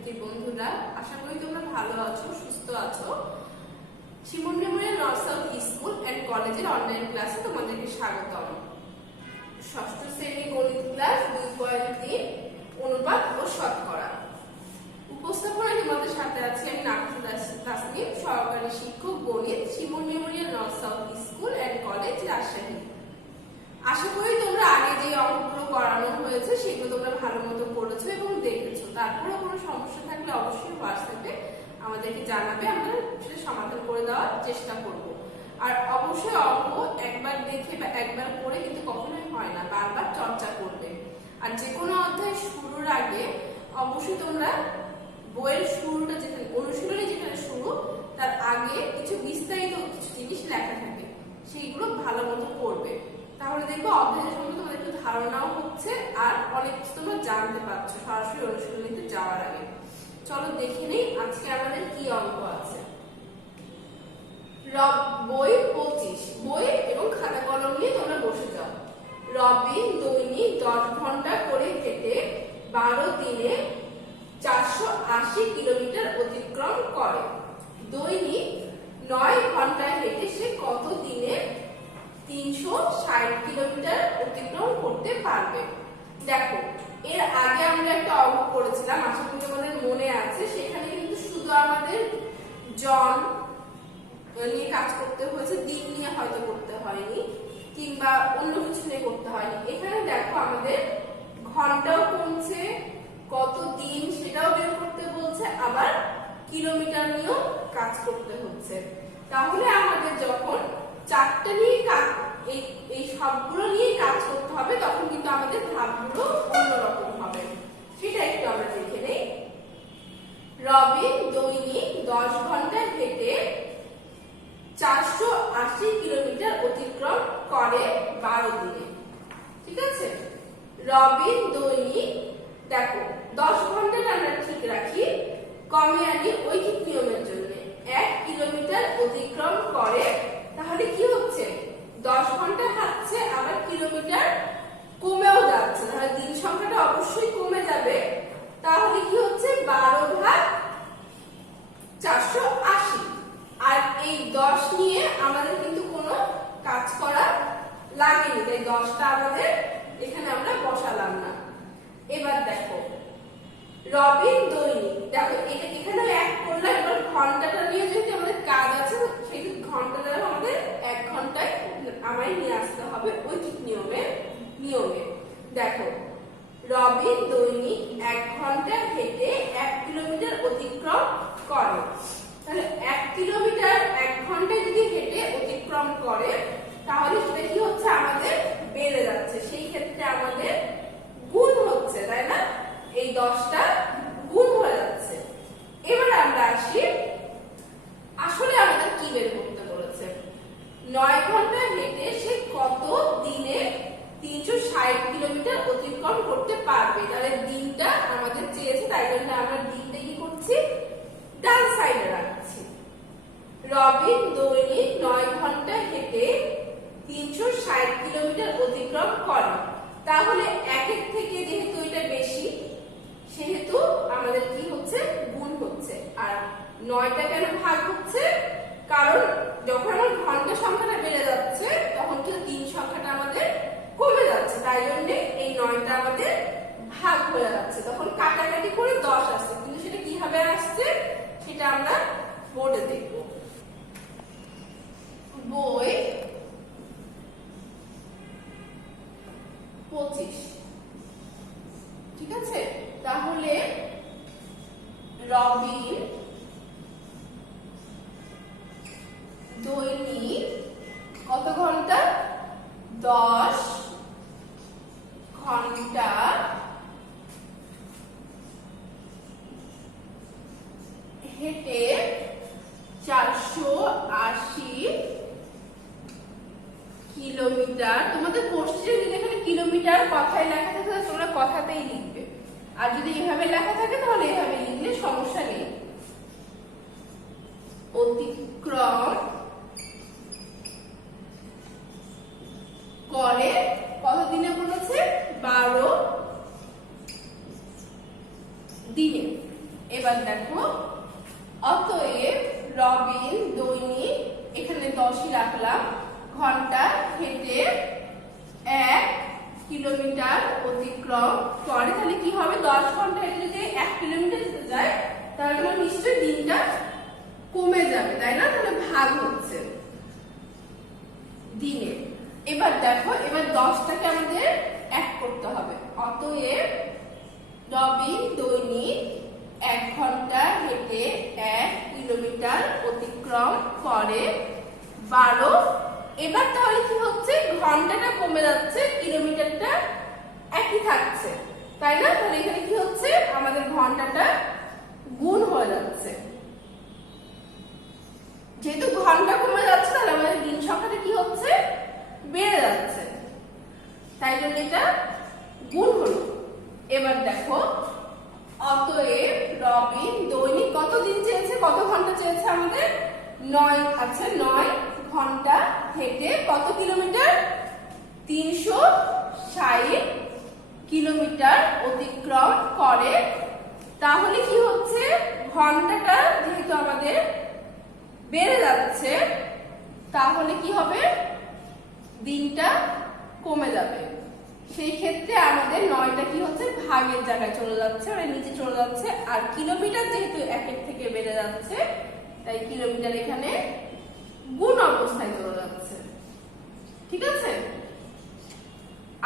শিক্ষার্থী বন্ধুরা, আশা করি তোমরা ভালো আছো, সুস্থ আছো। Shimul memorial north south school and কলেজের অনলাইন ক্লাসে তোমাদেরকে স্বাগতম। ষষ্ঠ শ্রেণী গণিত ক্লাস 2.3 অনুপাত ও শতকরা। উপস্থাপনায় তোমাদের সাথে আছি আমি নাফিসা তাসনিম, সহকারী শিক্ষক গণিত, Shimul memorial north south school and college, Rajshahi. আশা করি তোমরা আগে যে অঙ্কগুলো করানো হয়েছে সেগুলো তোমরা ভালো মতো পড়েছো এবং দেখেছো। তারপরেও কোনো সমস্যা থাকলে অবশ্যই হোয়াটসঅ্যাপে আমাদেরকে জানাবে, আমরা সেটা সমাধান করে দেওয়ার চেষ্টা করব। আর অবশ্যই অঙ্ক একবার দেখে বা একবার পড়ে কিন্তু কখনোই হয় না, বারবার চর্চা করবে। আর যে কোনো অধ্যায় শুরুর আগে অবশ্যই তোমরা বইয়ের শুরুটা যেখানে অনুশীলনী যেখানে শুরু তার আগে কিছু বিস্তারিত কিছু জিনিস লেখা থাকে, সেইগুলো ভালো মতো পড়বে। তাহলে দেখবো অধ্যায়ের সম্বন্ধে তোমাদের একটু ধারণাও হচ্ছে আর অনেক কিছু তোমরা জানতে পারছো সরাসরি অনুশীলনীতে যাওয়ার আগে। চলো দেখে নেই আজকে আমাদের কি অঙ্ক আছে। বই 25, বই এবং খাতা কলম নিয়ে তোমরা বসে যাও। রবিন দৈনিক 10 ঘন্টা করে হেঁটে 12 দিনে 480 কিলোমিটার অতিক্রম করে। দৈনিক 9 ঘন্টায় হেঁটে সে কত দিনে 360 কিলোমিটার অতিক্রম করতে পারবে? দেখো, এর আগে আমরা একটা অঙ্ক করেছিলাম, আশা করি আমাদের মনে আছে। সেখানে কিন্তু শুধু আমাদের জন নিয়ে কাজ করতে হয়েছে, দিন নিয়ে হয়তো করতে হয়নি, কিংবা অন্য কিছু নিয়ে করতে হয়নি। এখানে দেখো আমাদের ঘন্টাও কমছে, কত দিন সেটাও বের করতে বলছে, আবার কিলোমিটার নিয়েও কাজ করতে হচ্ছে। তাহলে আমাদের যখন চারটা নিয়ে এই সবগুলো নিয়ে কাজ করতে হবে তখন কিন্তু আমাদের ধাপগুলো অন্যরকম হবে। সেটা একটু আমরা দেখে নেই। রবিন দৈনিক 10 ঘন্টা হেঁটে 480 কিলোমিটার অতিক্রম করে 12 দিনে। ঠিক আছে, রবিন দৈনিক, দেখো 10 ঘন্টাটা আমরা ঠিক রাখি, কমে আনি ঐকিক নিয়মের জন্য। 1 কিলোমিটার অতিক্রম করে, তাহলে কি হচ্ছে 10 ঘন্টা হাঁটছে, আবার কিলোমিটার কমেও যাচ্ছে, তাহলে দিন সংখ্যাটা অবশ্যই কমে যাবে। তাহলে কি হচ্ছে 12/480। আর এই 10 নিয়ে আমাদের কিন্তু কোনো কাজ করা লাগেনি, তাই 10টা আমাদের এখানে আমরা বসালাম না। এবার দেখো রবিন দৈনিক, দেখো এখানে 1 করলাম, এবার ঘন্টাটা নিয়ে যেহেতু আমাদের কাজ আছে সেই ঘন্টাটা আমাদের 1 ঘন্টায় আমায় নিয়ে আসতে হবে ঐকিক নিয়মে। দেখো রবিন দৈনিক 1 ঘন্টা হেঁটে 1 কিলোমিটার অতিক্রম করে, তাহলে 1 কিলোমিটার 1 ঘন্টায় যদি হেঁটে অতিক্রম করে তাহলে সেটা কি হচ্ছে আমাদের বেড়ে যাচ্ছে, সেই ক্ষেত্রে আমাদের গুণ হচ্ছে, তাই না? এই 10টা গুণ হয়ে যাচ্ছে। এবার আমরা আসি, আসলে আমাদের কি বের করতে বলেছে। 9 ঘন্টা হেঁটে সে কত দিনে 360 কিলোমিটার অতিক্রম করতে পারবে? তাহলে দিনটা আমাদের চেয়েছে, তাই জন্য আমরা দিনটা কি করছি, ডান সাইডে রাখছি। রবিন দৈনিক 9 ঘন্টা হেঁটে 360 কিলোমিটার অতিক্রম করে, তাহলে 1-এর থেকে যেহেতু এটা বেশি সেহেতু আমাদের কি হচ্ছে, গুণ হচ্ছে। আর 9টা কেন ভাগ হচ্ছে, কারণ যখন আমার ঘন্টা সংখ্যাটা বেড়ে যাচ্ছে তখন কিন্তু দিন সংখ্যাটা আমাদের কমে যাচ্ছে, তাই জন্য এই 9টা আমাদের ভাগ হয়ে যাচ্ছে, তখন কাটাকাটি করে 10 আসছে, কিন্তু সেটা কিভাবে আসছে সেটা আমরা বোর্ডে দেখব। বই 25, ঠিক আছে, তাহলে রবিন দৈনিক কত ঘন্টা, 10 ঘন্টা হেঁটে 480 কিলোমিটার। তোমাদের কোশ্চেনে যদি এখানে কিলোমিটার কথায় লেখা থাকে তাহলে তোমরা কথাতেই লিখবে, আর যদি এভাবে লেখা থাকে তাহলে এভাবে লিখলে সমস্যা নেই। অতিক্রম করে কত দিনে বলেছে, 12 দিনে। এবার দেখো, অতএব রবিন দৈনিক, এখানে 10ই রাখলাম, ঘন্টা হেঁটে 1 কিলোমিটার অতিক্রম করে। তাহলে কি হবে, 10 ঘন্টা হেঁটে যদি 1 কিলোমিটার যেতে যায় তাহলে নিশ্চয়ই দিনটা কমে যাবে, তাই না? তাহলে ভাগ হচ্ছে দিনে। এবার দেখো, এবার 10টাকে আমাদের 1 করতে হবে। অতএব রবিন দৈনিক 1 ঘন্টা হেঁটে 1 কিলোমিটার অতিক্রম করে 12। এবার তাহলে কি হচ্ছে, ঘন্টাটা কমে যাচ্ছে, কিলোমিটারটা একই থাকছে, তাই না? তাহলে এখানে কি হচ্ছে, আমাদের ঘন্টাটা গুণ হয়ে যাচ্ছে। যেহেতু ঘন্টা কমে যাচ্ছে তাহলে আমাদের দিন সংখ্যাটা কি হচ্ছে, বেড়ে যাচ্ছে, তাই জন্য এটা গুণ হলো। এবার দেখো, অতএব রবিন দৈনিক কত দিন চেয়েছে, কত ঘন্টা চেয়েছে আমাদের, 9। আচ্ছা, 9 ঘন্টা হেঁটে কত কিলোমিটার, 360 কিলোমিটার অতিক্রম করে। তাহলে কি হচ্ছে, ঘন্টাটা যেহেতু আমাদের বেড়ে যাচ্ছে তাহলে কি হবে, দিনটা কমে যাবে। সেই ক্ষেত্রে আমাদের 9টা কি হচ্ছে, ভাগের জায়গায় চলে যাচ্ছে, মানে নিচে চলে যাচ্ছে। আর কিলোমিটার যেহেতু 1 থেকে বেড়ে যাচ্ছে তাই কিলোমিটার এখানে গুণ অবস্থায় চলে যাচ্ছে। ঠিক আছে,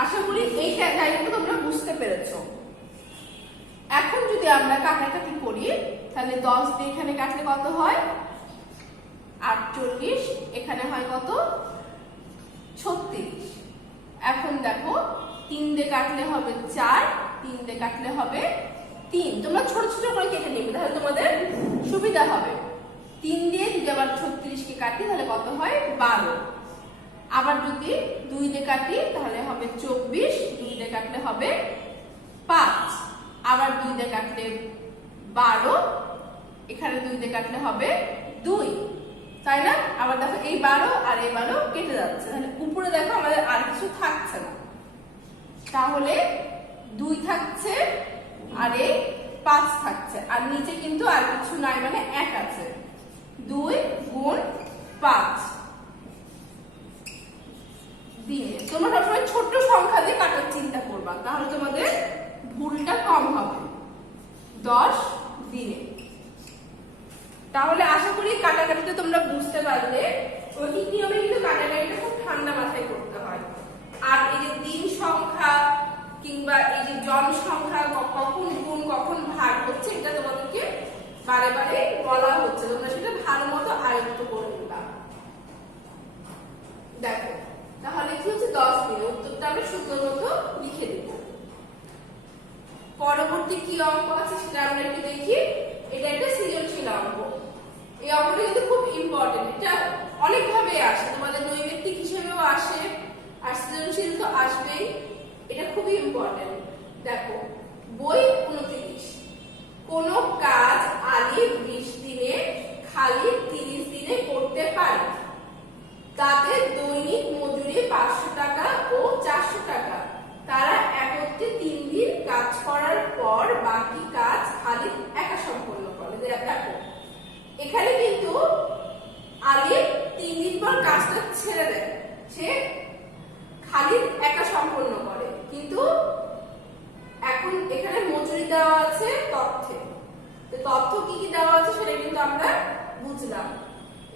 আশা করি এই জায়গাটা তোমরা বুঝতে পেরেছো। এখন যদি আমরা কাটাকাটি করি তাহলে 10 দিয়ে এখানে কাটলে কত হয়, 48, এখানে হয় কত, 36। এখন দেখো, 3 দিয়ে কাটলে হবে 4, 3 দিয়ে কাটলে হবে 3। তোমরা ছোট ছোট করে কেটে নিবে তাহলে তোমাদের সুবিধা হবে। 3 দিয়ে যদি আবার 36কে কাটি তাহলে কত হয়, 12। আবার যদি 2 দিয়ে কাটি তাহলে হবে 24, 2 দিয়ে কাটলে হবে 5। আবার 2 দিয়ে কাটলে 12, এখানে 2 দিয়ে কাটলে হবে 2, তাই না? আবার দেখো, এই 12 আর এই 12 কেটে যাচ্ছে, তাহলে উপরে দেখো আমাদের আর কিছু থাকছে না, তাহলে 2 থাকছে আর এই 5 থাকছে, আর নিচে কিন্তু আর কিছু নাই, মানে 1 আছে। 2 গুণ 5 দিয়ে তোমরা সবসময় ছোট সংখ্যা দিয়ে কাটার চিন্তা করবা, তাহলে তোমাদের ভুলটা কম হবে। 10 দিনে। তাহলে আশা করি কাটাকাটিটা তোমরা বুঝতে পারলে। ঠিক নিয়মে কিন্তু কাটাকাটিটা খুব ঠান্ডা মাথায় করতে হয়। আর এই যে দিন সংখ্যা কিংবা এই যে জন সংখ্যা কখন গুণ কখন ভাগ হচ্ছে এটা তোমাদেরকে বারে বারে বলা হচ্ছে, তোমরা সেটা ভালো মতো আয়ত্ত করে নিবা। দেখো, তাহলে কি হচ্ছে, 10 দিনে। উত্তরটা আমরা সুন্দর মতো লিখে দিব। পরবর্তী কি অঙ্ক আছে সেটা আমরা একটু দেখি। এটা একটা সৃজনশীল অঙ্ক। এই অঙ্কটা কিন্তু খুব ইম্পর্টেন্ট, এটা অনেক ভাবে আসে, তোমাদের নৈমিত্তিক হিসেবেও আসে আর সৃজনশীল তো আসবেই। এটা খুবই ইম্পর্টেন্ট। দেখো, বই 29, কোন কাজ আলী 20 দিনে খালিদ 30 দিনে করতে পারে, তাদের দৈনিক মজুরি 500 টাকা ও 400 টাকা। তারা একত্রে 3 দিন কাজ করার পর বাকি কাজ খালিদ একা সম্পন্ন করে। দেখো, এখানে কিন্তু আলী 3 দিন পর কাজটা ছেড়ে দেয়, সে খালিদ একা সম্পন্ন করে, কিন্তু এখন এখানে মজুরি দেওয়া আছে তথ্যে। তো তথ্য কি কি দেওয়া আছে সেটা কিন্তু আমরা বুঝলাম।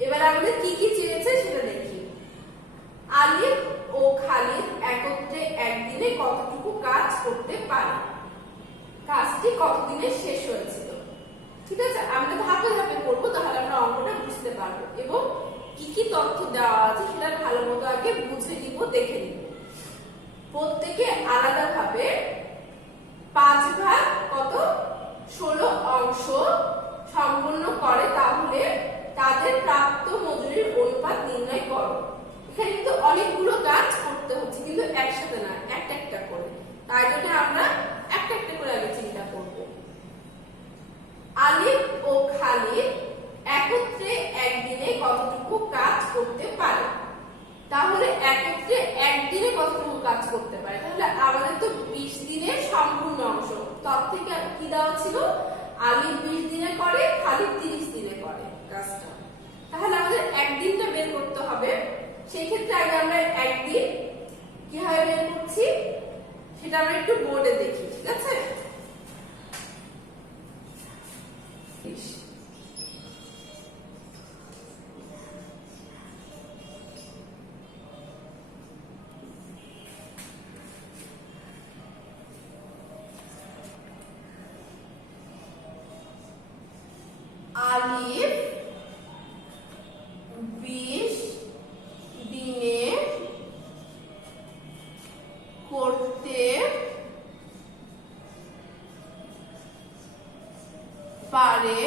এবার আমাদের কি কি চেয়েছে সেটা দেখি। আলী ও খালিদ একত্রে একদিনে কতটুকু কাজ করতে পারে, কাজটি কতদিনে শেষ হয়েছিল। ঠিক আছে, আমরা ধাপে ধাপে করবো, তাহলে আমরা অঙ্কটা বুঝতে পারবো এবং কি কি তথ্য দেওয়া আছে সেটা ভালো মতো আগে বুঝে নিব, দেখে নিব। প্রত্যেকে আলাদা ভাবে 5 ভাগ কত 16 অংশ সম্পন্ন করে, তাহলে তাদের প্রাপ্ত মজুরির অনুপাত নির্ণয় করো। এখানে কিন্তু অনেকগুলো কাজ করতে হচ্ছে, কিন্তু একসাথে না, একটা একটা করে, তাই জন্য আমরা একটা একটা করে আগে চিন্তা করব। আলিফ ও খালিদ একত্রে একদিনে কতটুকু কাজ করতে পারে, তাহলে একত্রে একদিনে কতটুকু কাজ করতে পারে। তাহলে আমাদের তো 20 দিনের সম্পূর্ণ অংশ, তার থেকে কি দেওয়া ছিল, আলিফ 20 দিনে করে, খালিদ 30 দিনে করে কাজটা। তাহলে আমাদের একদিনটা বের করতে হবে। সেই ক্ষেত্রে আগে আমরা একদিন কিভাবে বের করছি সেটা আমরা একটু বোর্ডে দেখি, ঠিক আছে? আলিফ 20 দিনে করতে পারে।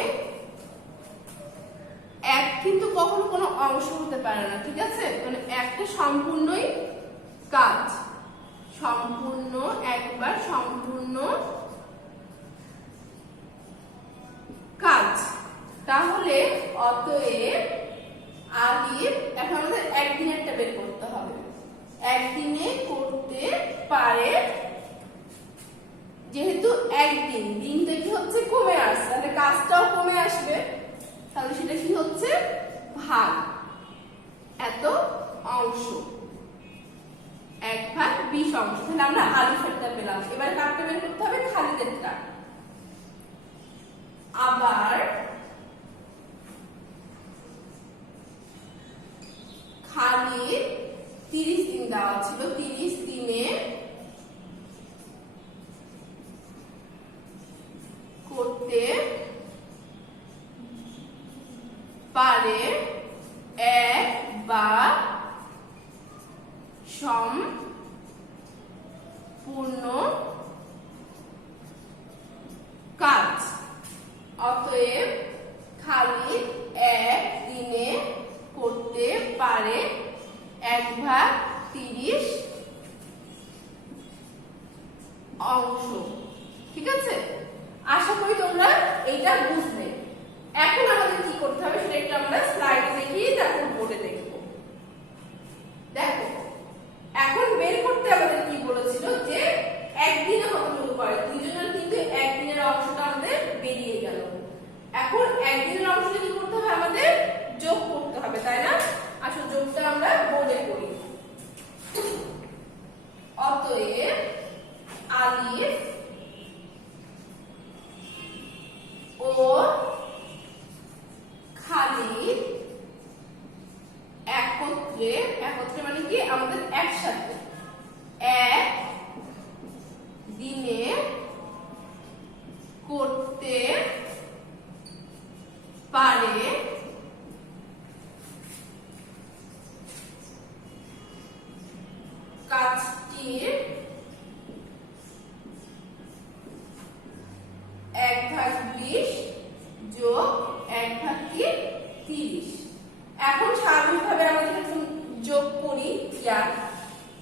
এক কিন্তু কখনো কোনো অংশ হতে পারে না, ঠিক আছে? মানে একটা সম্পূর্ণই কাজ, সম্পূর্ণ, একবার সম্পূর্ণ কাজ। তাহলে অতএব আলিফ, এখন আমাদের একদিনেরটা বের করতে হবে। একদিনে করতে পারে, যেহেতু একদিন, দিনটা কি হচ্ছে কমে আসছে, তাহলে কাজটাও কমে আসবে, তাহলে সেটা কি হচ্ছে ভাগ, এত অংশ, 1/20 অংশ। তাহলে আমরা আলিফেরটা পেলাম। এবার কাটটা বের করতে হবে, খালিদেরটা। আবার খালিদ 30 দিন দেওয়া ছিল, 30 দিনে করতে পারে এক বা সম্পূর্ণ কাজ। অতএব খালিদ এক দিনে করতে পারে 1/30 অংশ, ঠিক আছে? আশা করি তোমরা এইটা বুঝবে। এখন আমাদের কি করতে হবে সেটা একটু আমরা স্লাইডে দেখি, তারপর বোর্ডে দেখব। দেখো, এখন বের করতে আমাদের কি বলেছিল যে একদিনে কতটুকু করে, দুইজনের কিন্তু একদিনের অংশটা আমাদের বেরিয়ে গেল। এখন একদিনের অংশটা কি করতে হবে, আমাদের যোগ করতে হবে, তাই না? আসলে যোগটা আমরা বোর্ডে করি। অতএব আলিফ ও খালিদ একত্রে, একত্রে মানে কি আমাদের একসাথে, এক দিনে করতে পারে কাজটির 1/20 যোগ 1/30। এখন স্বাভাবিকভাবে আমাদের এখন যোগ করি,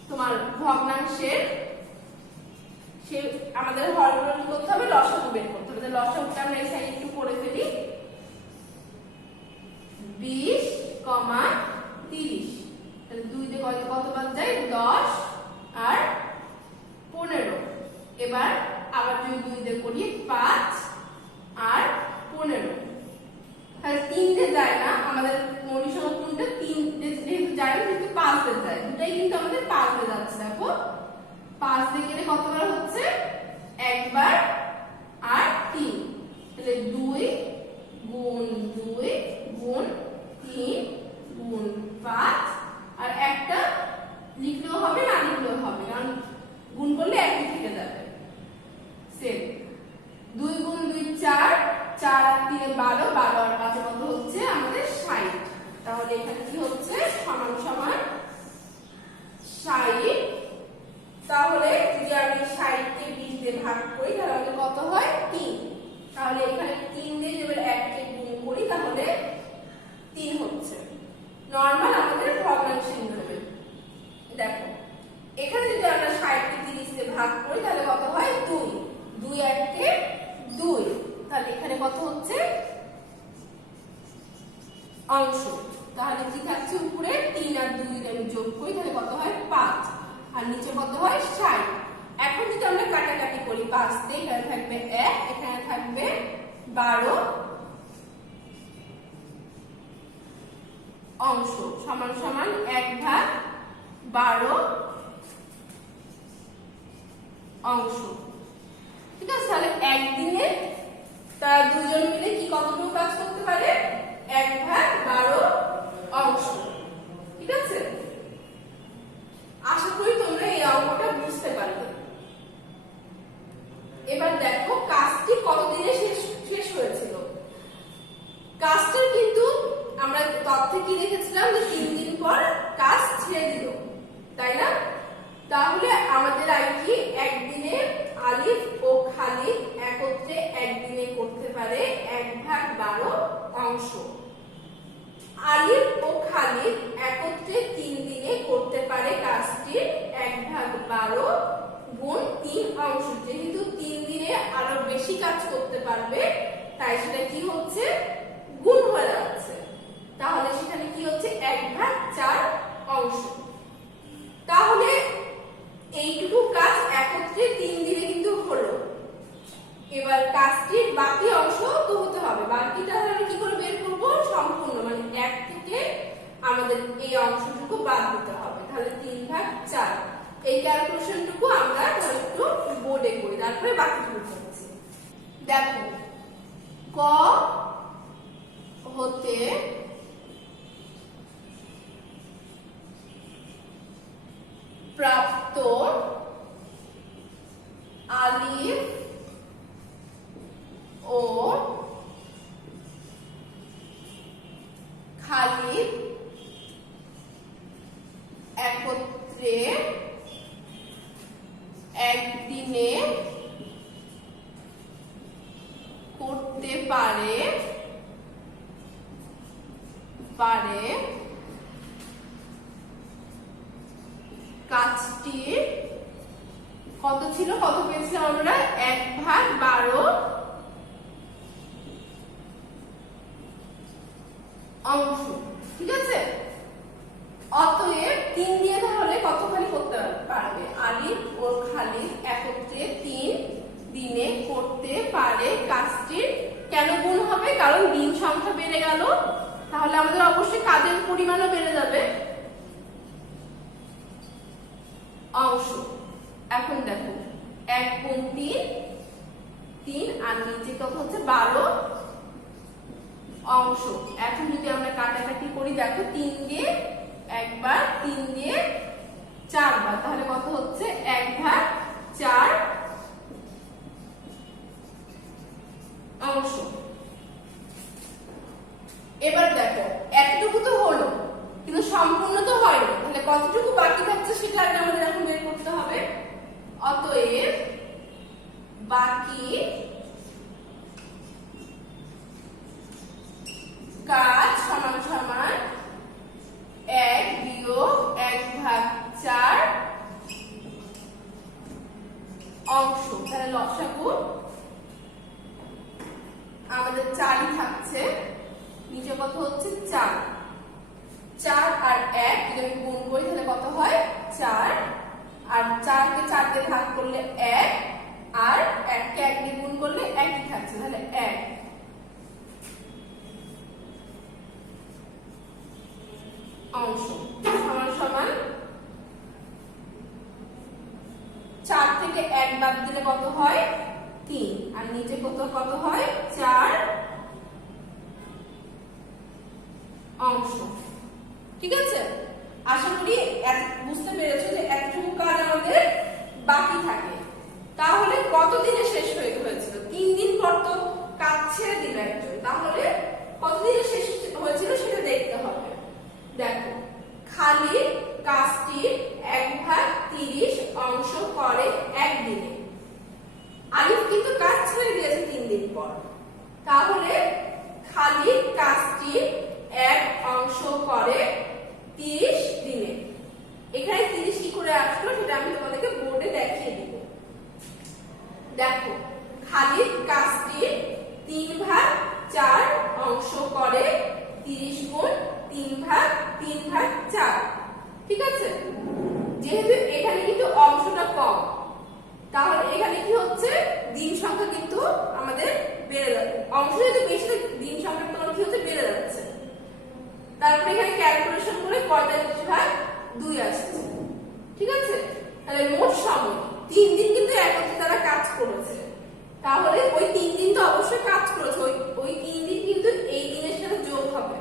তোমার ভগ্নাংশের সে আমাদের হরগুলো কি করতে হবে, লসাগু বের করতে হবে। লসাগুটা আমরা এই সাইডে একটু করে ফেলি। 20, 30, তাহলে 2 দিয়ে কত বাদ যায়, 10 আর 15। এবার আবার যদি 2 দিয়ে করি 5 আর 15, তাহলে 3 দিয়ে যায় না, আমাদের মৌলিক কোনটা 3 যেহেতু যায় না, কিন্তু 5 দিয়ে যায়, দুটাই কিন্তু আমাদের 5 দিয়ে যাচ্ছে। দেখো 5 দিয়ে গেলে কতবার হচ্ছে, একবার আর 3, তাহলে 2 গুণ 2 গুণ 3 গুণ 5, আর একটা লিখলেও হবে না লিখলেও হবে, কারণ গুণ করলে একই থেকে যাবে। সেম 2 গুণ 2 4, 4 আর 3 12, 12 আর 5 কত হচ্ছে আমাদের 60। তাহলে এখানে কি হচ্ছে, সমান সমান 60। তাহলে যদি আমি 60 কে 20 দিয়ে ভাগ করি তাহলে আমাদের কত হয়, 3। তাহলে এখানে 3 দিয়ে যদি 1 কে গুণ করি তাহলে 3 হচ্ছে। নরমাল আমাদের ভগ্নাংশ নিতে হবে। দেখো এখানে যদি আমরা 60 কে 30 দিয়ে ভাগ করি তাহলে কত হয়, 2, 2 1 কে 2, তাহলে এখানে কত হচ্ছে অংশ। তাহলে কি থাকছে, উপরে 3 আর 2 যদি আমি যোগ করি তাহলে কত হয়, 5, আর নিচে কত হয়, 60। এখন যদি আমরা কাটাকাটি করি, 5 দিয়ে এখানে থাকবে 1, এখানে থাকবে 12 অংশ সমান সমান 1/12 অংশ। ঠিক আছে, তাহলে একদিনে তারা দুজন মিলে কি কতটুকু কাজ করতে পারে? 1/12 অংশ। ঠিক আছে, আশা করি তোমরা এই অঙ্কটা বুঝতে পারবে। এবার দেখো কাজটি কতদিনে শেষ হয়েছিল। কাজটা কিন্তু আমরা তথ্যে কি দেখেছিলাম যে 3 দিন পর কাজ ছেড়ে দিল, তাই না? তাহলে আমাদের আর কি একদিনে আলিফ ও খালিদ একত্রে একদিনে করতে পারে 1/12 অংশ। আলিফ ও খালিদ একত্রে 3 দিনে করতে পারে কাজটি 1/12 গুণ 3 অংশ। যেহেতু 3 দিনে আরো বেশি কাজ করতে পারবে তাই সেটা কি হচ্ছে? গুণ হয়ে যাচ্ছে। তাহলে সেখানে কি হচ্ছে? 1/4 অংশ। তাহলে এইটুকু কাজ একত্রে 3 দিনে কিন্তু হলো। এবার কাজটির বাকি অংশ তো হতে হবে। বাকিটা আমরা কি করে বের করব? সম্পূর্ণ মানে 1 থেকে আমাদের এই অংশটুকু বাদ দিতে হবে। তাহলে 3/4। এই ক্যালকুলেশনটুকু আমরা একটু বোর্ডে করি, তারপরে বাকিটুকু করছি। দেখো ক হতে প্রাপ্ত আলিফ ও খালিদ একত্রে একদিনে করতে পারে কাজটি কত ছিল? কত পেয়েছিলাম আমরা? 1/12 অংশ। ঠিক আছে, অতএব 3 দিয়ে তাহলে কতখানি করতে পারবে? আলিফ ও খালিদ একত্রে 3 দিনে করতে পারে কাজটির কেন গুণ হবে? কারণ দিন সংখ্যা বেড়ে গেল, তাহলে আমাদের অবশ্যই কাজের পরিমাণও বেড়ে যাবে। অংশ। এখন দেখো 1 গুণ 3 আর নিচে কত হচ্ছে? 12 অংশ। এখন যদি আমরা কাটাকাটি করি, দেখো 3 দিয়ে একবার, 3 দিয়ে 4 বার, তাহলে কত হচ্ছে? 1/4 অংশ। এবার দেখো এতটুকু তো হলো কিন্তু সম্পূর্ণ তো হয়নি, তাহলে কতটুকু বাকি থাকছে সেটা আগে আমাদের এখন বের করতে হবে। অতএব বাকি কাজ সমান সমান 1 বিয়োগ 1/4 অংশ। তাহলে লসাগু আমাদের 4ই থাকছে, নিচে কত হচ্ছে? 4 আর 1 যদি আমি গুণ করি তাহলে কত হয়? 4 আর 4 কে 4 দিয়ে ভাগ করলে 1 আর 1 কে 1 দিয়ে গুণ করলে 1ই থাকছে, তাহলে 1 অংশ সমান সমান 4 থেকে 1 বাদ দিলে কত হয়? 3 আর নিচে কত হয়? 4 অংশ। ঠিক আছে, আশা করি বুঝতে পেরেছো যে এতটুকু কাজ আমাদের বাকি থাকে। তাহলে কতদিনে শেষ হয়েছিল? 3 দিন পর তো কাজ ছেড়ে দিল একজন, তাহলে কতদিনে শেষ হয়েছিল সেটা দেখতে হবে। দেখো খালিদ কাজটির 1/30 অংশ করে একদিনে। আলিফ কিন্তু কাজ ছেড়ে দিয়েছে 3 দিন পর, তাহলে খালিদ কাজটির 1 অংশ করে 30 দিনে। এখানে 30 কি করে আসলো সেটা আমি তোমাদেরকে বোর্ডে দেখিয়ে দিব। দেখো খালিদ কাজটির 3/4 অংশ করে 30 গুণ 3/4। ঠিক আছে, যেহেতু এখানে কিন্তু অংশটা কম তাহলে এখানে কি হচ্ছে? দিন সংখ্যা কিন্তু আমাদের বেড়ে যাবে, অংশ যদি বেশি দিন সংখ্যা তোমার কি হচ্ছে বেড়ে যাচ্ছে। তারপরে এখানে ক্যালকুলেশন করে 45/2 আসছে, ঠিক আছে। তাহলে মোট সময় 3 দিন কিন্তু একত্রে তারা কাজ করেছে, তাহলে ওই 3 দিন তো অবশ্যই কাজ করেছে, ওই 3 দিন কিন্তু এই দিনের সাথে যোগ হবে,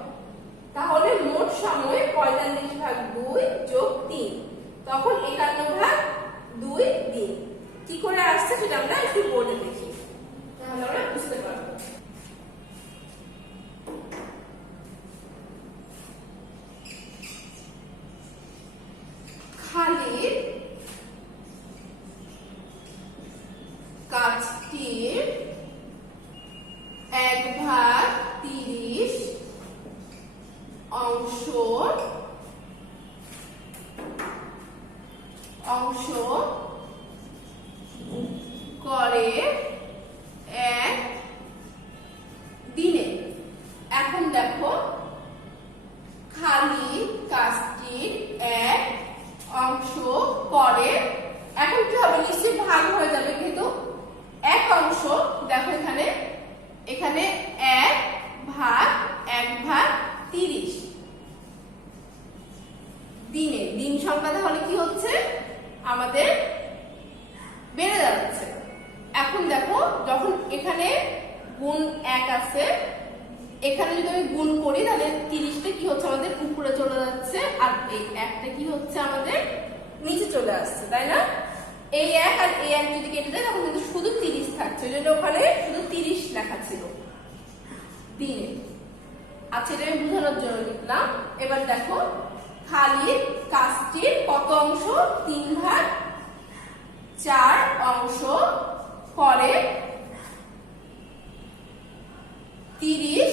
তাহলে মোট সময় 45/2 যোগ 3, তখন 51/2 দিন। কি করে আসছে সেটা আমরা একটু বোর্ডে দেখি, তাহলে আমরা বুঝতে পারবো। খালির কাজটির 1/30 অংশ করে এক দিনে। এখন দেখো খালি কাজটির 1 অংশ করে, এখন কি হবে, নিশ্চয়ই ভাগ হয়ে যাবে, কিন্তু 1 অংশ দেখো এখানে 1/30 দিনে, দিন সংখ্যা তাহলে কি হচ্ছে আমাদের বেড়ে যাচ্ছে। এখন দেখো যখন এখানে গুণ 1 আছে, এখানে যদি আমি গুণ করি তাহলে 30টা কি হচ্ছে আমাদের উপরে চলে যাচ্ছে, আর এই 1টা কি হচ্ছে আমাদের নিচে চলে আসছে, তাই না। এই 1 আর এই 1 যদি কেটে যায় তখন কিন্তু শুধু 30 থাকছে, ওই জন্য ওখানে শুধু 30 লেখা ছিল দিনে। আচ্ছা, এটা আমি বোঝানোর জন্য লিখলাম। এবার দেখো খালির কাজটির কত অংশ, 3/4 অংশ করে 30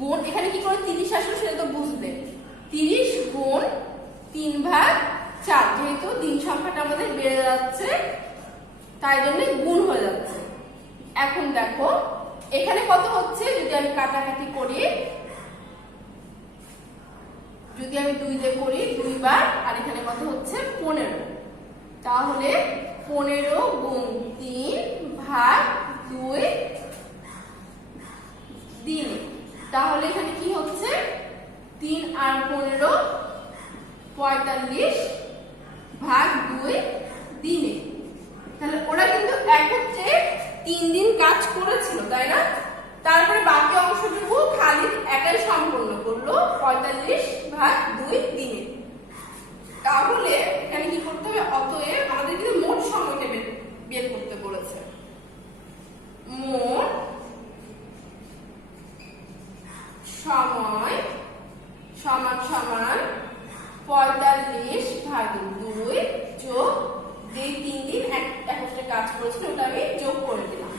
গুণ, এখানে কি করে 30 আসলো সেটা তো বুঝলে, 30 গুণ 3/4, যেহেতু দিন সংখ্যাটা আমাদের বেড়ে যাচ্ছে তাই জন্য গুণ হয়ে যাচ্ছে। এখন দেখো এখানে কত হচ্ছে, যদি আমি কাটাকাটি করি, যদি আমি 2 দিয়ে করি 2 বার, আর এখানে কত হচ্ছে 15, তাহলে 15 গুণ 3/2 দিন। তাহলে এখানে কি হচ্ছে 3 আর 15 45/2 দিনে। তাহলে ওরা কিন্তু একত্রে 3 দিন কাজ করেছিল, তাই না। তারপরে বাকি অংশটুকু খালিদ একাই সম্পন্ন করলো 45/2 দিনে। তাহলে এখানে কি করতে হবে, অতএব আমাদের কিন্তু মোট সময়টা বের করতে বলেছে। মোট সময় সমান সমান 45/2 যোগ যে 3 দিন একত্রে কাজ করেছিল ওটা আমি যোগ করে দিলাম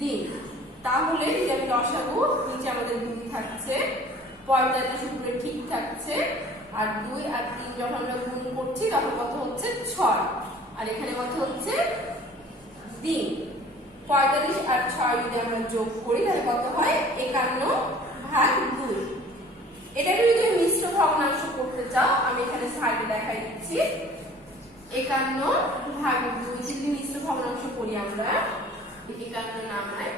দিন। তাহলে যদি আমি দশাগু, নিচে আমাদের 2 থাকছে, 45 উপরে ঠিক থাকছে, আর 2 আর 3 যখন আমরা গুণ করছি তখন কত হচ্ছে 6, আর এখানে কত হচ্ছে দিন। 45 আর 6 যদি আমরা যোগ করি তাহলে কত হয় 51/2। এটাকে যদি মিশ্র ভগ্নাংশ করতে চাও আমি এখানে সাইডে দেখাই দিচ্ছি। 51/2 যদি মিশ্র ভগ্নাংশ করি আমরা, 51 নামাই,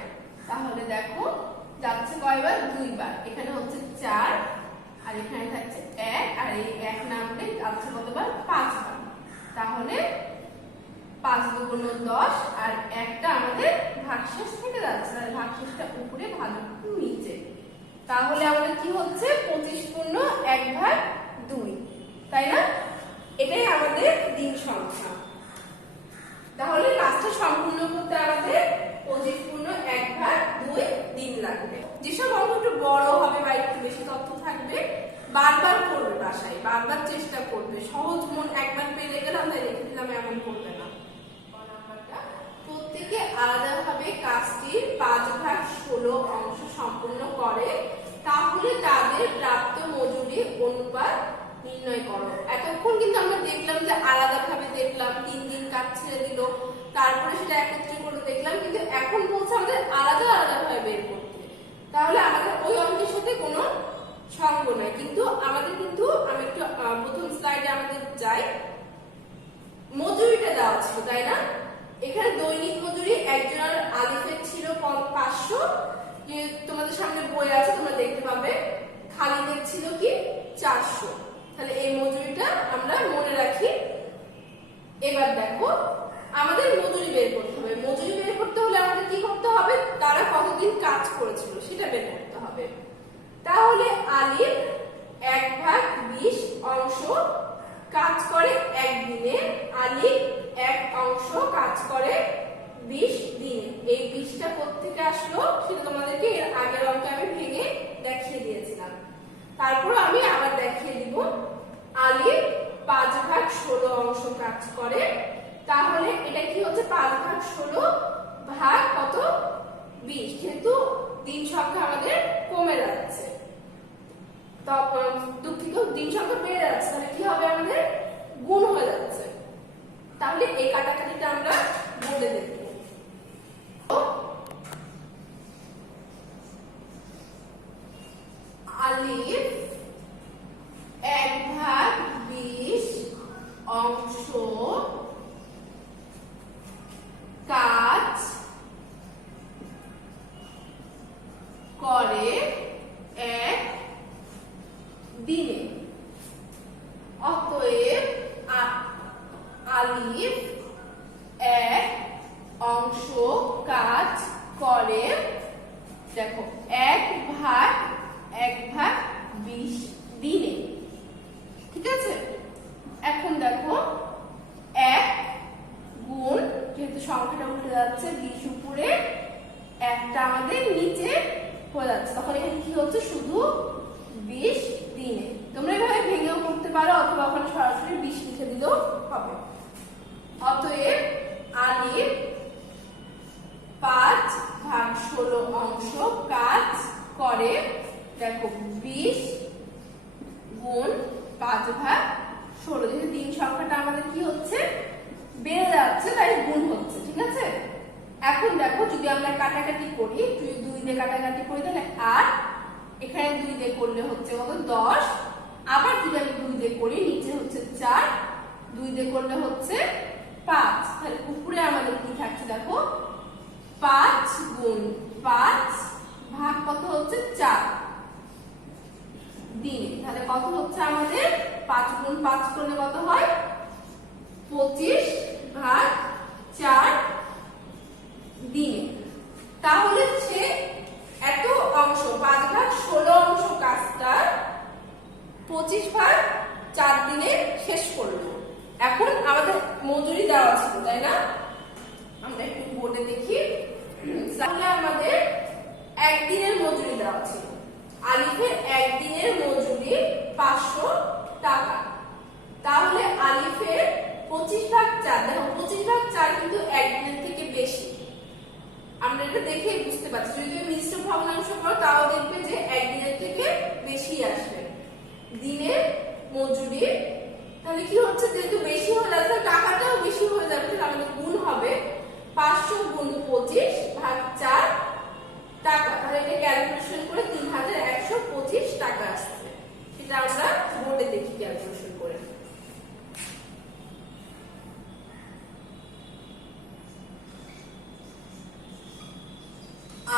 তাহলে দেখো যাচ্ছে কয়বার, 2 বার, এখানে হচ্ছে 4 আর এখানে থাকছে 1, আর এই 1 নামলে যাচ্ছে কতবার 5 বার, তাহলে 5 × 10, আর একটা আমাদের ভাগশেষ থেকে যাচ্ছে, তাহলে ভাগশেষটা উপরে ভাগটা নিচে, তাহলে আমাদের কি হচ্ছে 25/1/2, তাই না। এটাই আমাদের দিন সংখ্যা। তাহলে কাজটা সম্পূর্ণ করতে আমাদের 25/1/2 দিন লাগবে। যেসব অঙ্ক একটু বড় হবে বা একটু বেশি তথ্য থাকবে বারবার করবে, বাসায় বারবার চেষ্টা করবে, সহজ মন একবার পেরে গেলাম তাই রেখে দিলাম এমন করবে না। প্রত্যেকে আলাদাভাবে কাজটির 5/16 অংশ সম্পূর্ণ করে, তাহলে তাদের প্রাপ্ত মজুরি অনুপাত নির্ণয় করো। এতক্ষণ কিন্তু আমরা দেখলাম যে আলাদাভাবে দেখলাম, 3 দিন কাজ ছেড়ে দিল, তারপরে সেটা একত্রে করে দেখলাম, কিন্তু এখন বলছে আমাদের আলাদা আলাদাভাবে বের করতে, তাহলে আমাদের ওই অঙ্কের সাথে কোনো সঙ্গ নাই। কিন্তু আমাদের কিন্তু আমি একটু প্রথম স্লাইডে আমাদের যাই, মজুরিটা দেওয়া ছিল, তাই না। এখানে দৈনিক মজুরি একজনের আলিফের ছিল 500, যে তোমাদের সামনে বই আছে তোমরা দেখতে পাবে খালি দেখছিল কি 400। তাহলে এই মজুরিটা আমরা মনে রাখি। এবার দেখো আমাদের মজুরি বের করতে হবে। মজুরি বের করতে হলে আমাদের কি করতে হবে, তারা কতদিন কাজ করেছিল সেটা বের করতে হবে। তাহলে আলিফ 1/20 অংশ কাজ করে একদিনে, আলিফ 1 অংশ কাজ করে 20 দিনে। এই 20টা কোত্থেকে আসলো সেটা তোমাদেরকে এর আগের অঙ্কে আমি ভেঙে দেখিয়ে দিয়েছিলাম। তারপর আমি আবার দেখিয়ে দিব। আলিফ 5/16 অংশ কাজ করে, তাহলে এটা কি হচ্ছে 5/16 ভাগ কত 20, যেহেতু দিন সংখ্যা আমাদের কমে যাচ্ছে, দুঃখিত দিন সংখ্যা বেড়ে যাচ্ছে, তাহলে কি হবে আমাদের গুণ হয়ে যাচ্ছে। তাহলে এই কাটাকাটিটা আমরা বলে দেব। আলিফ 1/20 অংশ কাজ করে এক দিনে, অতএব আলিফ 1 অংশ কাজ করে, দেখো 1/20 দিনে, ঠিক আছে। এখন দেখো 1 গুণ, যেহেতু সংখ্যাটা উঠে যাচ্ছে 20 উপরে, একটা আমাদের নিচে হয়ে যাচ্ছে, তখন এখানে কি হচ্ছে শুধু 20 দিনে। তোমরা এভাবে ভেঙেও করতে পারো অথবা ওখানে সরাসরি 20 লিখে দিলেও হবে। অতএব আলিফ 5/16 অংশ কাজ করে, দেখো 20 গুণ 5/16, যেহেতু দিন সংখ্যাটা আমাদের কি হচ্ছে বেড়ে যাচ্ছে তাই গুণ হচ্ছে, ঠিক আছে। এখন দেখো যদি আমরা কাটাকাটি করি, যদি 2 দিয়ে কাটাকাটি করি তাহলে 8, এখানে 2 দিয়ে করলে হচ্ছে কত 10, আবার যদি আমি 2 দিয়ে করি নিচে হচ্ছে 4, 2 দিয়ে করলে হচ্ছে 5, তাহলে উপরে আমাদের কি থাকছে দেখো 5 গুণ 5 ভাগ কত হচ্ছে 4 দিনে, তাহলে কত হচ্ছে আমাদের 5 গুণ 5 করলে কত হয় 25/4 দিনে। তাহলে সে এত অংশ 5/16 অংশ কাজটা 25/4 দিনে শেষ করলো। এখন আমাদের মজুরি দেওয়া ছিল তাই না, আমরা একটু বোর্ডে দেখি। তাহলে আমাদের একদিনের মজুরি দেওয়া ছিল, আলিফের একদিনের মজুরি 500 টাকা। তাহলে আলিফের 25/4, দেখো 25/4 কিন্তু একদিনের থেকে বেশি, আমরা এটা দেখে বুঝতে পারছি। যদি তুমি মিশ্র ভগ্নাংশ করো তাও দেখবে যে একদিনের থেকে বেশি আসবে দিনের মজুরি। তাহলে কি হচ্ছে যেহেতু বেশি হয়ে যাচ্ছে টাকাটাও বেশি হয়ে যাবে, তাহলে আমাদের গুণ হবে 500 গুণ 25/4 টাকা। তাহলে এটা ক্যালকুলেশন করে 3125 টাকা আসবে। সেটা আমরা বোর্ডে দেখি ক্যালকুলেশন করে।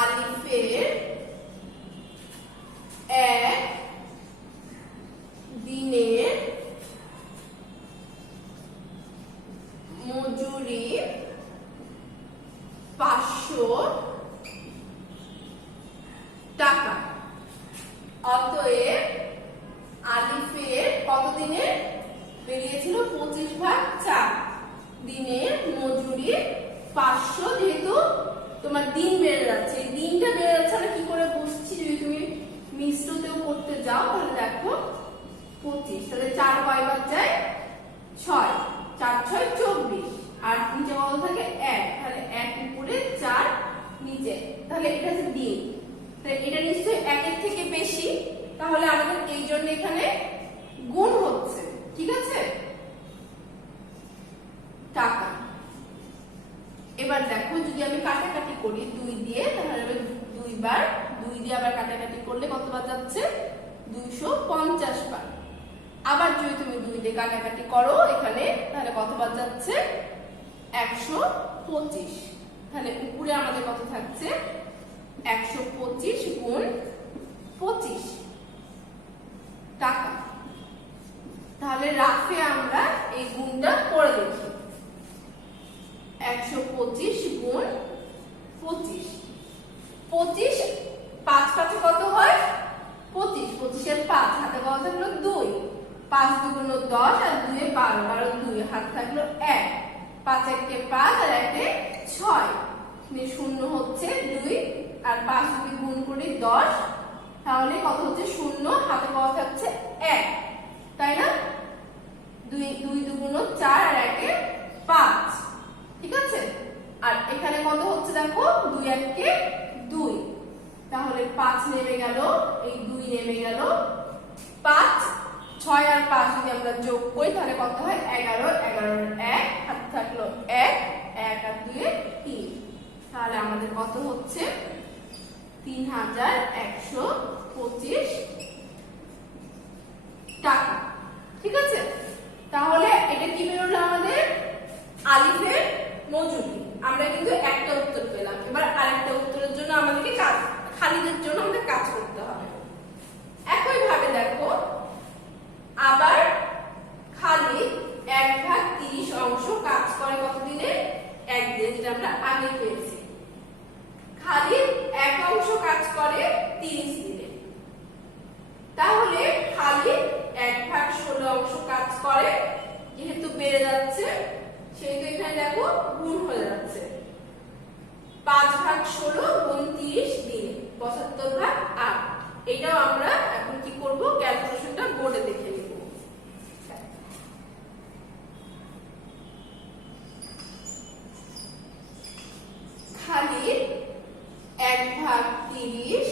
আলিফের 1 দিনের মজুরি 500 টাকা। অতএব আলিফের কত দিনে বেরিয়েছিল 25/4 দিনের মজুরি 500, যেহেতু তোমার দিন বেড়ে যাচ্ছে, এই দিনটা বেড়ে যাচ্ছে আমরা কি করে বুঝছি, যদি তুমি মিশ্রতেও করতে যাও তাহলে দেখো 25, তাহলে 4 কয়বার যায় 6, 4 6 24, আর নিচে কত থাকে 1, তাহলে 1 উপরে 4 নিচে, তাহলে এটা হচ্ছে দিন, তাহলে এটা নিশ্চয়ই 1 এর থেকে বেশি, তাহলে আমাদের এই জন্য এখানে গুণ হচ্ছে, ঠিক আছে টাকা। এবার দেখো যদি আমি কাটাকাটি করি 2 দিয়ে, তাহলে 2 বার, 2 দিয়ে আবার কাটাকাটি করলে কতবার যাচ্ছে 250 বার। আবার যদি তুমি 2 দিয়ে কাটাকাটি করো এখানে তাহলে কতবার যাচ্ছে 125, তাহলে উপরে আমাদের কত থাকছে 125 25 5 5 কত হয় 25, 25 এর 5 হাতে কত থাকলো 2, 5 2 10 আর 2 এ 12, 12 2 হাতে থাকলো 1, 5 1 এ 5 আর 1 এ 6, শূন্য হচ্ছে 2 আর 5 যদি গুণ করি 10, তাহলে কত হচ্ছে শূন্য, হাতে কত থাকছে 1, তাই না? 2 2 4 আর 1 এ 5, ঠিক আছে? আর এখানে কত হচ্ছে দেখো 2 1 এ 2, তাহলে 5 নেমে গেল, এই 2 নেমে গেল, 5 6 আর 5 যদি আমরা যোগ করি তাহলে কত হয় 11, 11 এর 1 হাতে থাকলো 1, 1 আর 2 এ 3, তাহলে আমাদের কত হচ্ছে 3125 টাকা, ঠিক আছে? তাহলে এটা কি বেরোলো আমাদের আলিফের মজুরি। আমরা কিন্তু একটা উত্তর পেলাম, এবার আরেকটা উত্তরের জন্য আমাদেরকে খালিদের জন্য আমাদের কাজ করতে হবে। একই ভাবে দেখো আবার খালিদ 1/30 অংশ কাজ করে কতদিনে 1 দিনে, যেটা আমরা আগে পেয়েছি। খালিদ 1 অংশ কাজ করে 30 দিনে, তাহলে খালিদ 1/16 অংশ কাজ করে, যেহেতু বেড়ে যাচ্ছে সেহেতু এখানে দেখো গুণ হয়ে যাচ্ছে, 5/16 গুণ 30 দিনে 75/8। এটাও আমরা এখন কি করব, ক্যালকুলেশনটা বোর্ডে দেখে নেব। খালিদ 1/30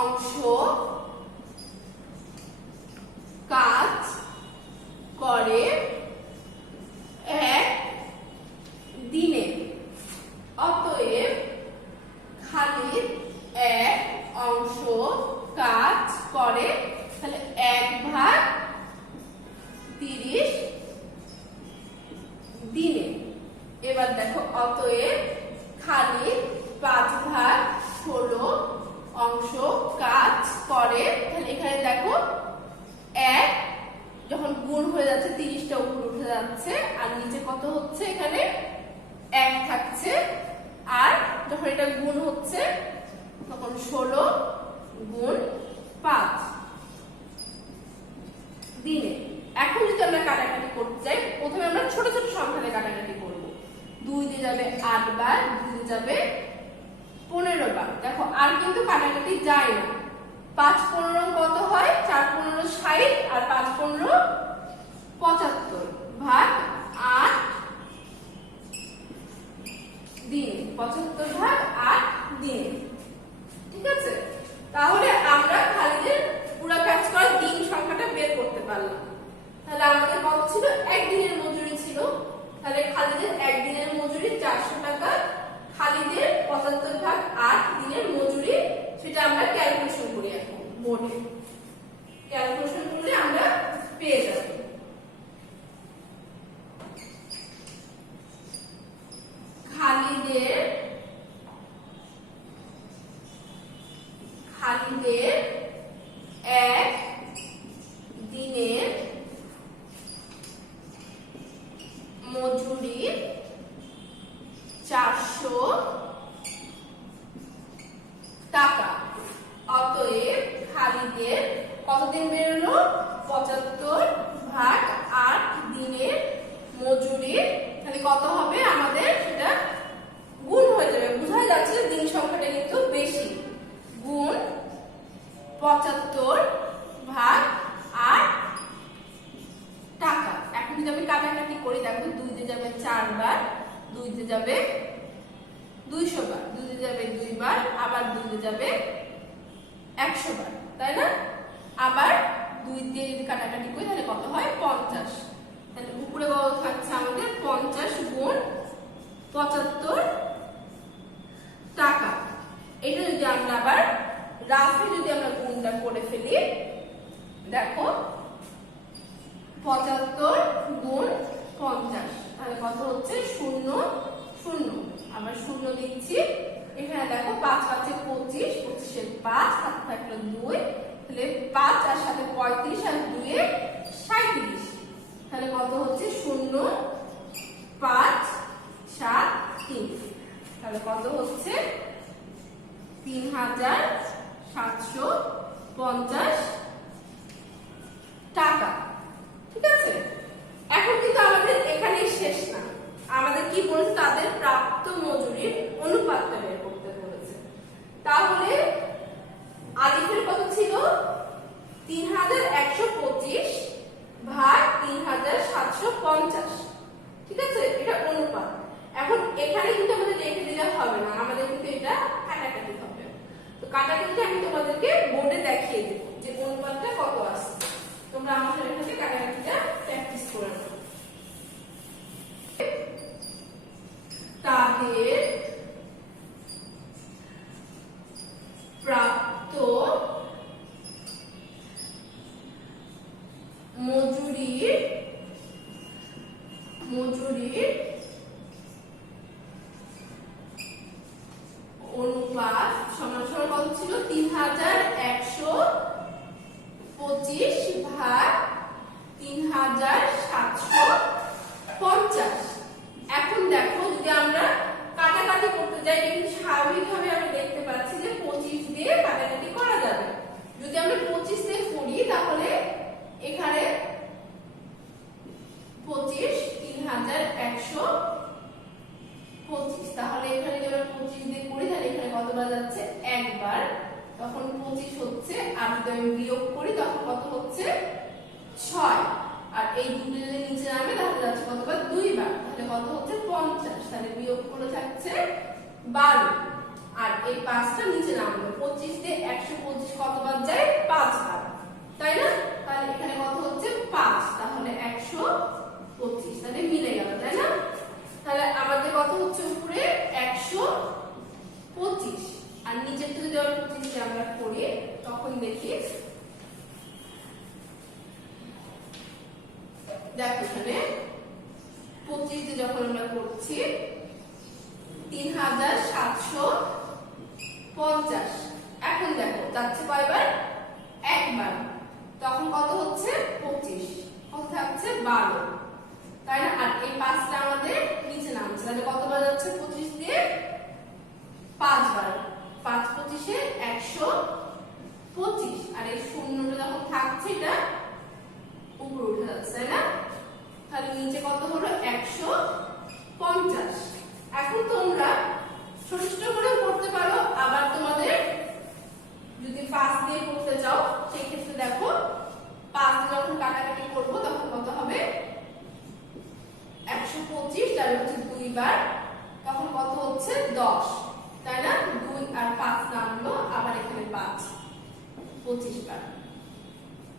অংশ কাজ করে 1 দিনে, অতএব খালিদ 1 অংশ কাজ করে, তাহলে 1/30 দিনে। এবার দেখো অতএব খালিদ 5/16 অংশ কাজ করে, তাহলে এখানে দেখো 1 যখন গুণ হয়ে যাচ্ছে 30টা উপরে উঠে যাচ্ছে, আর নিচে কত হচ্ছে এখানে 1 থাকছে, আর যখন এটা গুণ হচ্ছে তখন 16 গুণ 5 দিনে। এখন যদি আমরা কাটাকাটি করতে চাই, প্রথমে আমরা ছোট ছোট সংখ্যাতে কাটাকাটি করব। 2 দিয়ে যাবে 8 বার, 2 দিয়ে যাবে 15 বার। দেখো আর কিন্তু কাটাকাটি যায় না। 5 15 কত হয়, 4 15 60 আর 5 15 75 ভাগ 8 দিন, 75 ভাগ 8 দিন, ঠিক আছে? তাহলে আমরা খালিদের পুরো কাজ করার দিন সংখ্যাটা বের করতে পারলাম। তাহলে আমাদের কত ছিল, 1 দিনের মজুরি ছিল, তাহলে খালিদের 1 দিনের মজুরি 400 টাকা, খালিদের 75 ভাগ 8 দিনের মজুরি, সেটা আমরা ক্যালকুলেশন করি এখন বোর্ডে। ক্যালকুলেশন করলে আমরা পেয়ে যাব। খালিদের 1 দিনের মজুরি 400 টাকা, অতএব খালিদের কতদিন বেরোলো, 75 ভাগ 8 দিনের মজুরি, তাহলে কত হবে আমাদের, সেটা গুণ হয়ে যাবে। বোঝা যাচ্ছে দিন সংখ্যাটা কিন্তু বেশি, গুণ 75 ভাগ 8 টাকা। এখন যদি আমি কাটাকাটি করি, দেখো 2 দিয়ে যাবে 4 বার, 2 দিয়ে যাবে 200 বার, 2 দিয়ে যাবে 2 বার, আবার 2 দিয়ে যাবে 100 বার, তাই না? আবার 2 দিয়ে যদি কাটাকাটি করি তাহলে কত হয়, 50। তাহলে উপরে কত থাকছে আমাদের, 50 গুণ 75 টাকা। এটা যদি আমরা আবার রাফে যদি আমরা গুণটা করে ফেলি, দেখো 75 গুণ 50, তাহলে কত হচ্ছে 0 0, আবার 0 দিচ্ছি। এখানে দেখো 5 5 এ 25, 25 এর 5 হাতে থাকলো 2, তাহলে 5 আর সাথে 35 আর 2 এ 37, তাহলে কত হচ্ছে 0 5 7 3, তাহলে কত হচ্ছে ৩৭৫০ টাকা। ঠিক আছে, এখন কিন্তু আমাদের এখানেই শেষ না, আমাদের কি বলছে তাদের প্রাপ্ত মজুরির অনুপাতটা বের করতে বলেছে। তাহলে আলিফের কত ছিল ৩১২৫ ভাগ ৩৭৫০। ঠিক আছে, এটা অনুপাত। এখন এখানে কিন্তু আমাদের রেখে দিলে হবে না, আমাদের কিন্তু এটা কাটাকাটি হবে। তো কাটাকাটিটা আমি তোমাদেরকে বোর্ডে দেখিয়ে দেব যে অনুপাতটা কত আসছে। তোমরা আমার সাথে কাটাকাটিটা প্র্যাকটিস করে নাও। তাদের প্রাপ্ত মজুরির অনুপাত সমান সমান কত ছিল ৩১২৫ ভাগ ৩৭৫০। এখন দেখো যদি আমরা কাটাকাটি করতে যাই কিন্তু স্বাভাবিকভাবে আমরা দেখতে পাচ্ছি যে 25 দিয়ে কাটাকাটি করা যাবে। যদি আমরা 25 দিয়ে করি তাহলে এখানে 25 ৩১২৫, তাহলে এখানে যদি আমরা 25 দিয়ে করি তাহলে এখানে কতবার যাচ্ছে একবার, তখন 25 হচ্ছে। আর যদি আমি বিয়োগ করি তখন কত হচ্ছে 6, আর এই দুটো যদি নিচে নামে তাহলে যাচ্ছে কতবার দুইবার, তাহলে কত হচ্ছে 50। তাহলে বিয়োগ করে থাকছে 12, আর এই 5টা নিচে নামবে। 25 দিয়ে 125 কতবার যায় 5 বার, তাই না? তাহলে এখানে কত হচ্ছে 5, তাহলে 125, তাহলে মিলে গেল, তাই না? তাহলে আমাদের কত হচ্ছে উপরে 125, আর নিচের যদি 25 দিয়ে আমরা করি তখন দেখি দেখো এখানে 25 দিয়ে যখন আমরা করছি ৩৭৫০। এখন দেখো যাচ্ছে কয়বার একবার, তখন কত হচ্ছে 25, কত থাকছে 12, তাই না? আর এই 5টা আমাদের নিচে নামছে, তাহলে কতবার যাচ্ছে 25 দিয়ে 5 বার, 5 25 125, আর এই শূন্যটা যখন থাকছে এটা উপরে উঠে যাচ্ছে, তাই না? তাহলে নিচে কত হলো 150। এখন তোমরা ছোট ছোট করে করতে পারো, আবার তোমাদের যদি 5 দিয়ে করতে চাও সেই ক্ষেত্রে দেখো 5 দিয়ে যখন কাটাকাটি করব তখন কত হবে 125, তার হচ্ছে 2 বার, তখন কত হচ্ছে 10, তাই না? 2 আর 5 নামলো, আবার এখানে 5, 25 বার।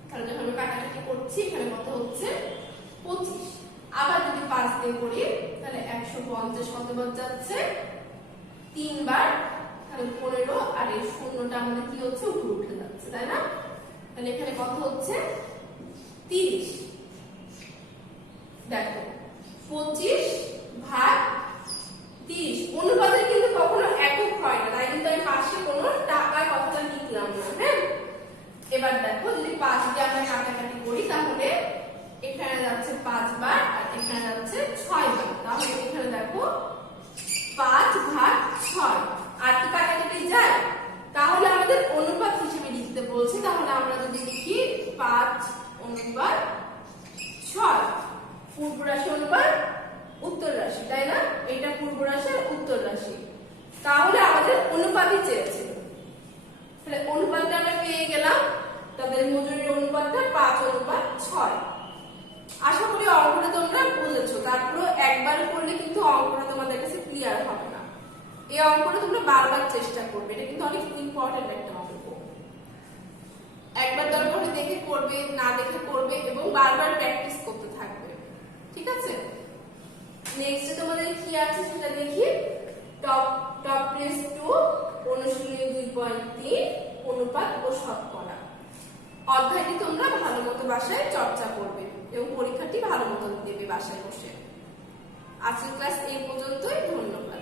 তাহলে যখন আমি কাটাকাটি করছি এখানে কত হচ্ছে 25। আবার যদি 5 দিয়ে করি তাহলে 150 কতবার যাচ্ছে 3 বার, তাহলে 15, আর এই শূন্যটা আমাদের কি হচ্ছে উপরে উঠে যাচ্ছে, তাই না? তাহলে এখানে কত হচ্ছে 30। দেখো 25 ভাগ 30, অনুপাতের কিন্তু কখনো একক হয় না, তাই কিন্তু আমি পাশে কোনো টাকার কথাটা লিখলাম না। হ্যাঁ, এবার দেখো যদি 5 দিয়ে আমরা কাটাকাটি করি তাহলে এখানে যাচ্ছে 5 বার, আর এখানে যাচ্ছে 6 বার, তাহলে এখানে দেখো 5 ভাগ 6, আর কি কাটাকাটি যায়, তাহলে আমাদের অনুপাত হিসেবে লিখতে বলছে। তাহলে আমরা যদি লিখি 5/6, পূর্ব রাশি অনুপাত উত্তর রাশি, তাই না? এটা পূর্ব রাশি আর উত্তর রাশি, তাহলে আমাদের অনুপাতই চেয়েছে। তাহলে অনুপাতটা আমরা পেয়ে গেলাম, তাদের মজুরির অনুপাতটা 5/6। আশা করি অঙ্কটা তোমরা বুঝেছো, তারপরে একবার করলে কিন্তু অঙ্কটা তোমাদের কাছে ক্লিয়ার হবে না। এই অঙ্কটা তোমরা বারবার চেষ্টা করবে, এটা কিন্তু অনেক ইম্পর্টেন্ট একটা অঙ্ক। একবার দরকার হলে দেখে করবে, না দেখে করবে, এবং বারবার প্র্যাকটিস করতে থাকবে। ঠিক আছে, নেক্সট তোমাদের কি আছে সেটা দেখি। টপ প্লেস 2 অনুশীলনী 2.3 অনুপাত ও শতকরা। অধ্যায়টি তোমরা ভালো মতো বাসায় চর্চা করবে এবং পরীক্ষাটি ভালো মতো দেবে বাসায় বসে। আজকের ক্লাস এই পর্যন্তই, ধন্যবাদ।